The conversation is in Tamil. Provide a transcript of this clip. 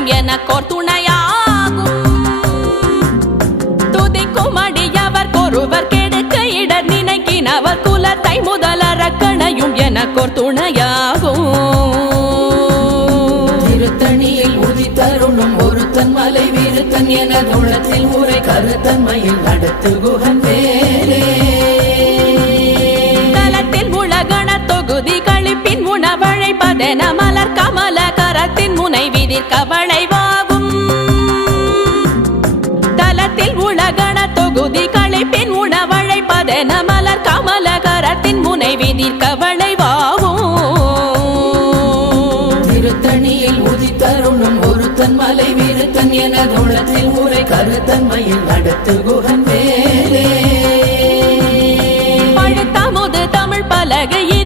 கணையும் எனக்கோர் துணையாகும். துதிக்கும் அடியவர் கொருவர் கெடுக்க இடர் நினைக்கினவர் குலத்தை முதலற கணையும் எனக்கோர் துணையாகும். திருத்தணியில் உதித்தருளும் ஒருத்தன் மலை விருத்தன் என துளத்தில் உரை கருத்தன்மையில் நடத்து குகன் வேலே. தலத்தில் உலகண தொகுதி கழிப்பின் உணவழைப்பதென மலர் கமல கரத்தின் முனை விதிர் கவளைவாகும். தலத்தில் உலகண தொகுதி கழிப்பின் உணவழைப்பதென மலர் கமல கரத்தின் முனை விதிர் கவளைவாகும். திருத்தணியில் உதித்தருளும் ஒருத்தன் மலை விருத்தன் என துளத்தில் உரை கருத்தன்மையில் நடத்து குகன் வேலே.